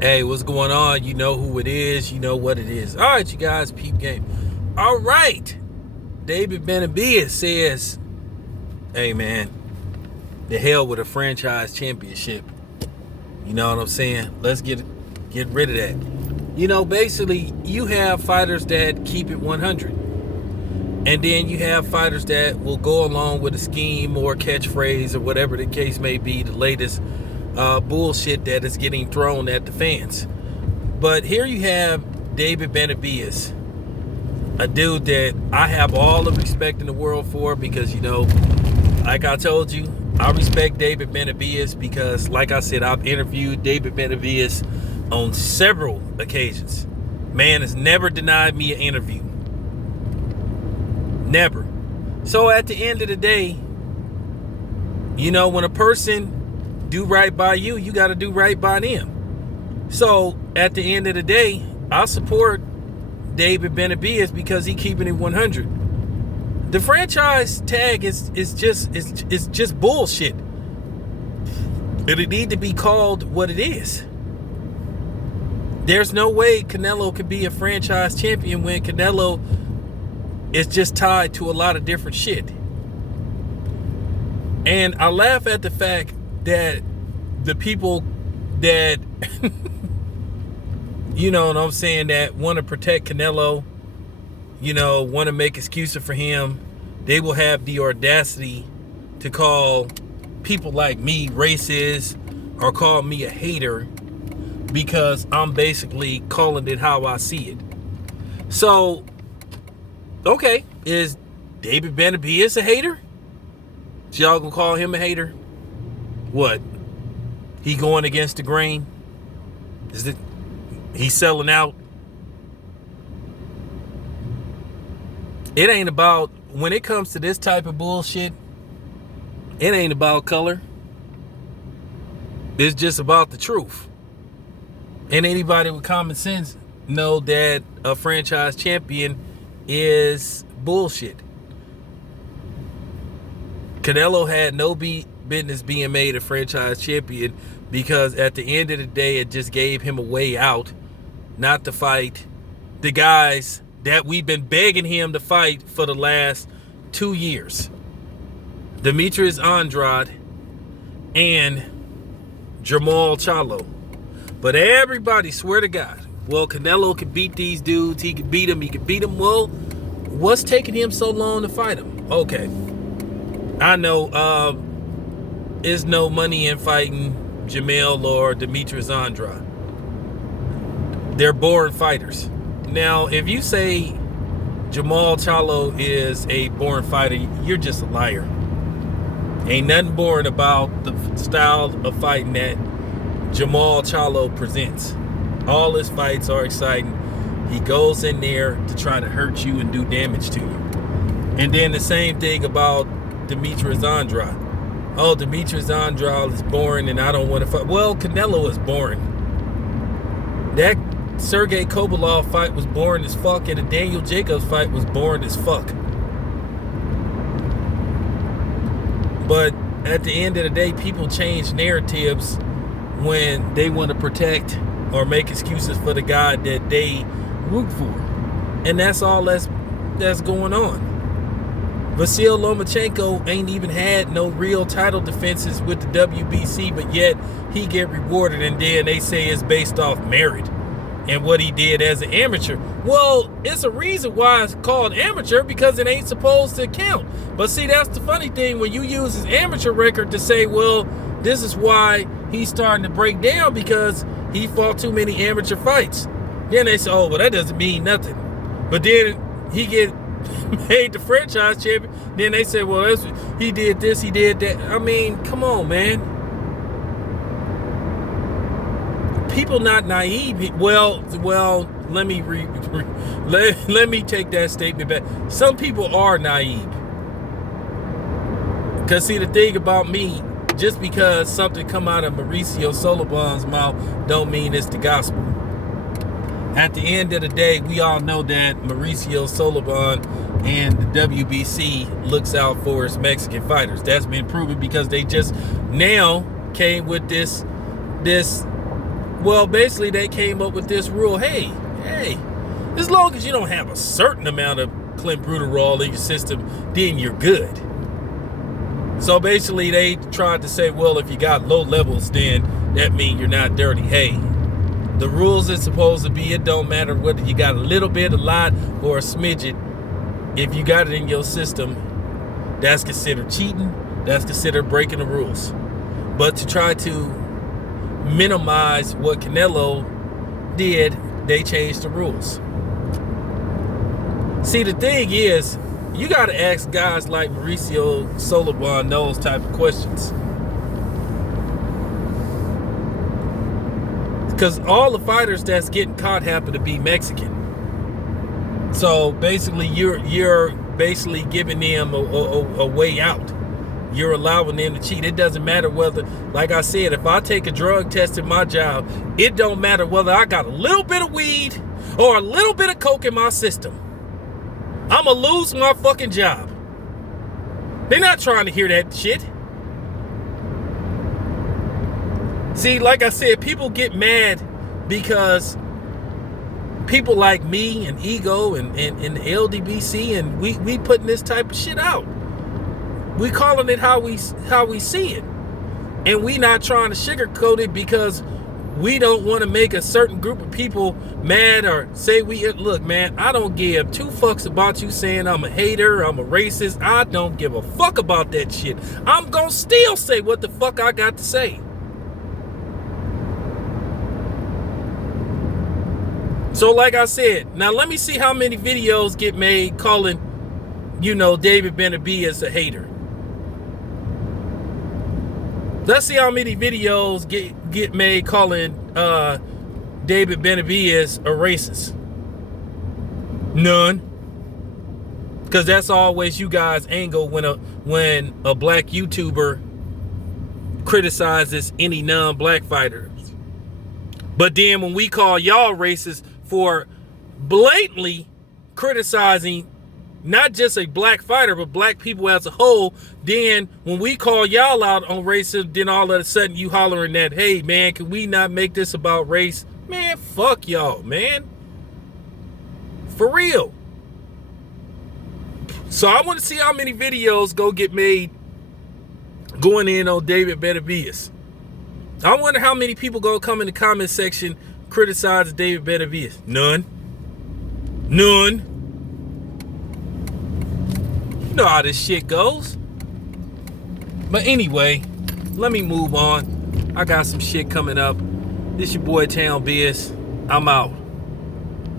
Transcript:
Hey, what's going on? You know who it is. You know what it is. All right, you guys, peep game. All right. David Benavidez says, hey, man, the hell with a franchise championship. You know what I'm saying? Let's get rid of that. You know, basically, you have fighters that keep it 100. And then you have fighters that will go along with a scheme or catchphrase or whatever the case may be, the latest bullshit that is getting thrown at the fans. But here you have David Benavidez, a dude that I have all the respect in the world for because, you know, like I told you, I respect David Benavidez because, like I said, I've interviewed David Benavidez on several occasions. Man has never denied me an interview. Never. So at the end of the day, you know, when a person do right by you, you got to do right by them. So at the end of the day, I support David Benavidez because he keeping it 100. The franchise tag is just bullshit. It need to be called what it is. There's no way Canelo could be a franchise champion when Canelo is just tied to a lot of different shit. And I laugh at the fact that the people that you know what I'm saying, that want to protect Canelo, you know, want to make excuses for him, they will have the audacity to call people like me racist or call me a hater because I'm basically calling it how I see it. So, okay, is David Benavidez a hater? So y'all gonna call him a hater? What? He going against the grain? Is it he's selling out? It ain't about, when it comes to this type of bullshit, it ain't about color. It's just about the truth. And anybody with common sense know that a franchise champion is bullshit. Canelo had no business being made a franchise champion because at the end of the day, it just gave him a way out not to fight the guys that we've been begging him to fight for the last 2 years. Demetrius Andrade and Jamal Charlo. But everybody swear to God, well, Canelo could beat these dudes. He could beat them. He could beat them. Well, what's taking him so long to fight him? Okay. I know there's no money in fighting Jamel or Demetrius Andrade. They're born fighters. Now, if you say Jamal Charlo is a born fighter, you're just a liar. Ain't nothing boring about the style of fighting that Jamal Charlo presents. All his fights are exciting. He goes in there to try to hurt you and do damage to you. And then the same thing about Demetrius Andrade. Oh, Demetrius Andrade is boring and I don't want to fight. Well, Canelo is boring. That Sergey Kovalov fight was boring as fuck, and the Daniel Jacobs fight was boring as fuck. But at the end of the day, people change narratives when they want to protect or make excuses for the guy that they root for. And that's all that's going on. Vasyl Lomachenko ain't even had no real title defenses with the WBC, but yet he get rewarded, and then they say it's based off merit and what he did as an amateur. Well, it's a reason why it's called amateur, because it ain't supposed to count. But see, that's the funny thing, when you use his amateur record to say, well, this is why he's starting to break down because he fought too many amateur fights. Then they say, oh, well, that doesn't mean nothing. But then he get made the franchise champion. Then they say, well, he did this, he did that. I mean, come on, man. People not naive. Well, let me let me take that statement back. Some people are naive. Because see, the thing about me, just because something come out of Mauricio Sullivan's mouth don't mean it's the gospel. At the end of the day, we all know that Mauricio Sullivan and the WBC looks out for its Mexican fighters. That's been proven because they just now came with this Well, basically they came up with this rule. Hey, as long as you don't have a certain amount of clenbuterol in your system, then you're good. So basically they tried to say, well, if you got low levels, then that means you're not dirty. Hey, the rules is supposed to be, it don't matter whether you got a little bit, a lot, or a smidget. If you got it in your system, that's considered cheating. That's considered breaking the rules. But to try to minimize what Canelo did, they changed the rules. See, the thing is, you got to ask guys like Mauricio Sullivan those type of questions. Because all the fighters that's getting caught happen to be Mexican. So basically, you're basically giving them a way out. You're allowing them to cheat. It doesn't matter whether, like I said, if I take a drug test in my job, it don't matter whether I got a little bit of weed or a little bit of coke in my system. I'm going to lose my fucking job. They're not trying to hear that shit. See, like I said, people get mad because people like me and Ego and the LDBC, and we putting this type of shit out. We calling it how we see it. And we not trying to sugarcoat it because we don't want to make a certain group of people mad or say look, man, I don't give two fucks about you saying I'm a hater, I'm a racist. I don't give a fuck about that shit. I'm gonna still say what the fuck I got to say. So like I said, now let me see how many videos get made calling, David Benavidez a hater. Let's see how many videos get made calling David Benavidez a racist. None. Because that's always you guys' angle when a black YouTuber criticizes any non-black fighters. But then when we call y'all racist for blatantly criticizing not just a black fighter, but black people as a whole, then when we call y'all out on racism, then all of a sudden you hollering that, hey man, can we not make this about race? Man, fuck y'all, man. For real. So I want to see how many videos go get made going in on David Benavidez. I wonder how many people go come in the comment section criticize David Benavidez. None. You know how this shit goes. But anyway, let me move on. I got some shit coming up. This your boy Town Biz. I'm out.